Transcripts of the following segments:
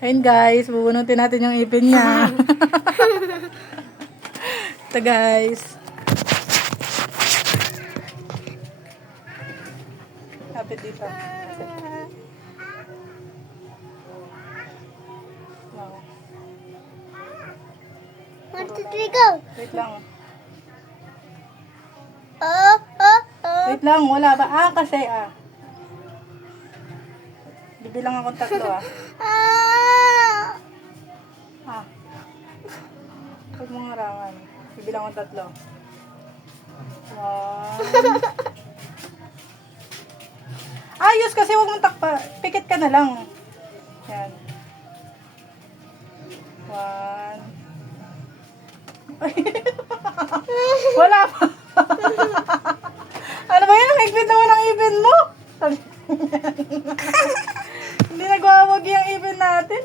Ayun guys, bubunutin natin yung ipin niya. Ito guys. Kapit dito. Wow. 1, 2, 3, go! Wait lang. Oh. Wait lang, wala ba? Kasi bibilang akong 3 Huwag mong harangan. Bibilang akong 3. 1. Ayos kasi huwag mong takpa. Pikit ka na lang. Yan. 1. Wala pa. Ano ba yan? Ang higpit naman ang ipin mo. Hindi nagwawag yung ipin natin.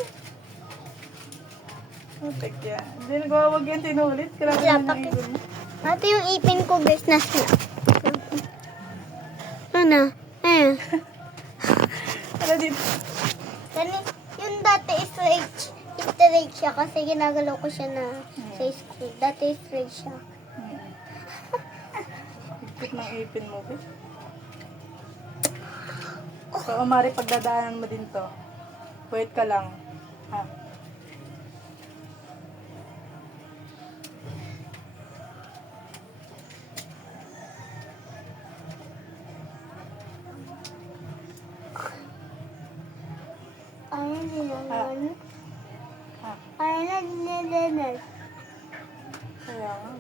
Matik yan. Hindi nagwawag yan sinulit. Grabe naman ang ipin mo. Ito yung ipin ko, guys, na ano? Ano dito? Yung dati straight siya kasi ginagalaw ko siya na sa school. Dati straight siya. Higpit ng ipin mo, be. So, Mari, pagdadaanan mo din to. Wait ka lang. Ayun naman. Ha? Ayun naman. Kaya nga.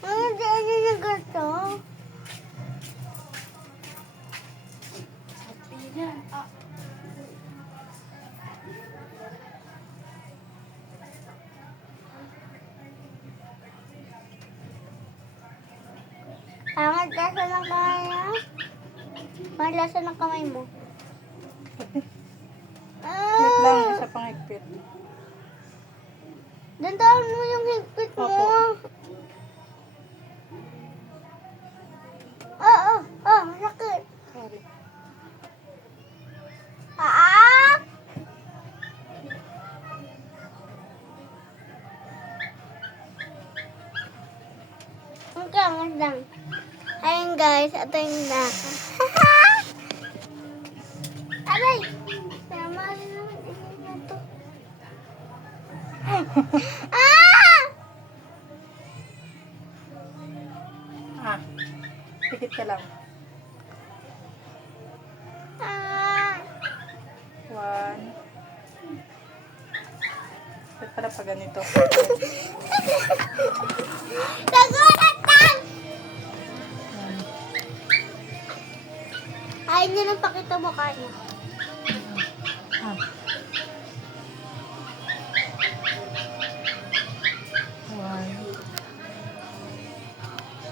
Ano na gato? Ang lasa ng kamay mo. Ang lasa ng kamay mo. Wait lang, isa pang higpit. Dandahan mo yung higpit mo. Opo. Sakit. Sorry. Ang lang. Ayun guys, ito yung naka. Aray! Tama rin naman. Ano to? Pikit ka lang. 1. Ba't pala pa ganito? Nagulat lang! Ayaw niya nang pakita mukha niya. Ah. 1.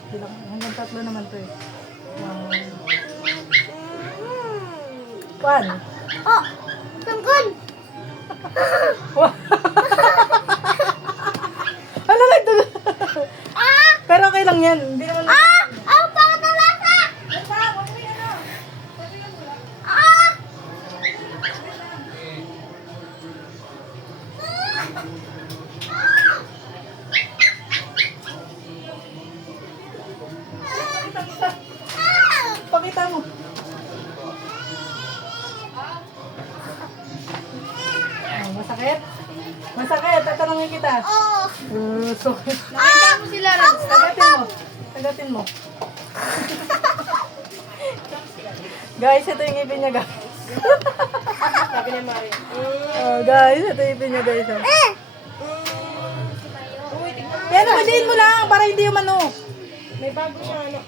Bilang, hanggang 3 naman to eh. 1. Oh! Tungkol! Ano nagdulo? Pero okay lang yan. Hindi naman Ang pangat ng lasa! Pakita mo. Masakit? Masakit? Tatanungin kita. Sakit. Nakita mo sila rin. Tagatin mo. Guys, ito yung ipin niya, guys. Sabi ni Mari. Guys, ito yung ipin niya, guys. Pero maliin mo lang para hindi yung ano. May bago siya, ano.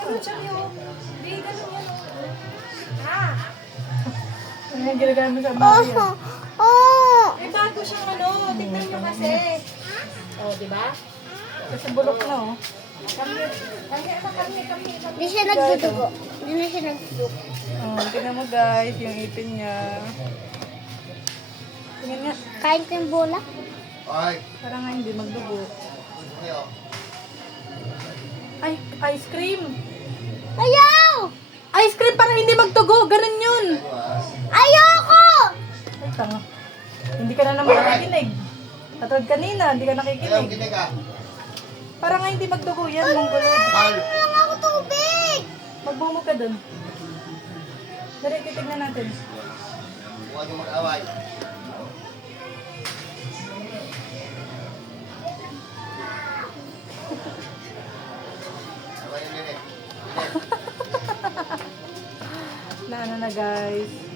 Ganun siya yun. Hindi, ganun yan. Ano yung ginagamit mo sa Mari? May bago siyang ano. Tignan nyo kasi. Oh, di ba? Kasi bulok na, oh. Kami. Hindi siya nagdudugo. Hindi Doon na siya nag-look. Oh, tingnan mo guys, yung ipin niya. Tingnan nga. Kain ko yung bola. Parang nga hindi magdugo. Ayo. Ay, ice cream. Ayaw! Ice cream parang hindi magtugo. Ganun yun. Ayoko! Ay, tanga. Hindi ka na naman nakikinig. Katulad kanina, hindi ka Ayaw, nakikinig. kinig ka. Parang nga hindi magdugo yan, mongoloid. Mahal. Lang ako tubig! Magbumog ka dun. Dali, titignan natin. Huwag yung mag-away. Away yung nene. Na ano na guys.